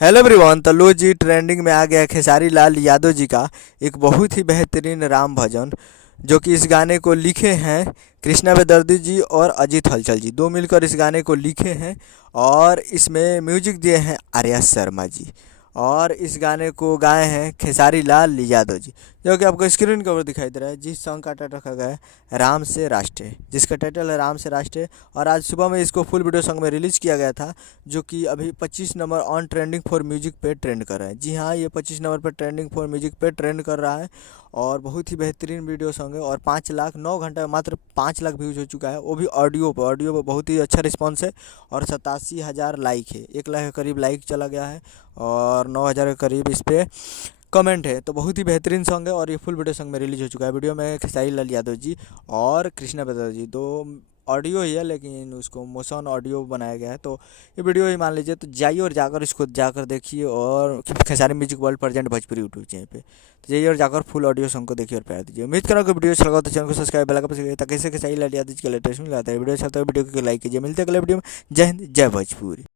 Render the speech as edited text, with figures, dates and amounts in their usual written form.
Hello everyone. तो लो जी, trending में आ गया खेसारी लाल यादव जी का एक बहुत ही बेहतरीन राम भजन, जो कि इस गाने को लिखे हैं कृष्णा बेदर्दी जी और अजीत हलचल जी, दो मिलकर इस गाने को लिखे हैं। और इसमें म्यूजिक दिए हैं आर्या शर्मा जी। और इस गाने को गाए हैं खेसारी लाल यादव जी, जो कि आपको स्क्रीन के ऊपर दिखाई दे रहा है। जिस सॉन्ग का टाइटल रखा गया है राम से राष्ट्र, जिसका टाइटल है राम से राष्ट्र। और आज सुबह में इसको फुल वीडियो सॉन्ग में रिलीज़ किया गया था, जो कि अभी 25 number on trending for music पे ट्रेंड कर रहा है। जी हाँ, ये 25 नंबर पर ट्रेंडिंग फॉर म्यूजिक पे ट्रेंड कर रहा है। और बहुत ही बेहतरीन वीडियो सॉन्ग है। और 5 लाख 9 घंटे में मात्र 5 लाख व्यूज हो चुका है, वो भी ऑडियो पर बहुत ही अच्छा रिस्पॉन्स है। और 87,000 लाइक है, 1 लाख के करीब लाइक चला गया है। और 9,000 के करीब इस पर कमेंट है। तो बहुत ही बेहतरीन सॉन्ग है और ये फुल वीडियो सॉन्ग में रिलीज हो चुका है। वीडियो में खेसारी लाल यादव जी और कृष्णा बेदर जी, दो ऑडियो ही है लेकिन उसको मोशन ऑडियो बनाया गया है। तो ये वीडियो ही मान लीजिए। तो जाइए और जाकर इसको जाकर देखिए। और Khesari music world present Bhojpuri YouTube channel पे तो जाइए और जाकर फुल ऑडियो सॉन्ग को देखिए और प्यार दीजिए। उम्मीद करो कि वीडियो अच्छा लगा तो चैनल को सब्सक्राइब बेल आइकन प्रेस ताकि इससे खेसारी लाल यादव जी के लेटेस्ट मिल जाता है। वीडियो अच्छा लगता है वीडियो को लाइक कीजिए। मिलते हैं अगले वीडियो में। जय हिंद, जय भोजपुरी।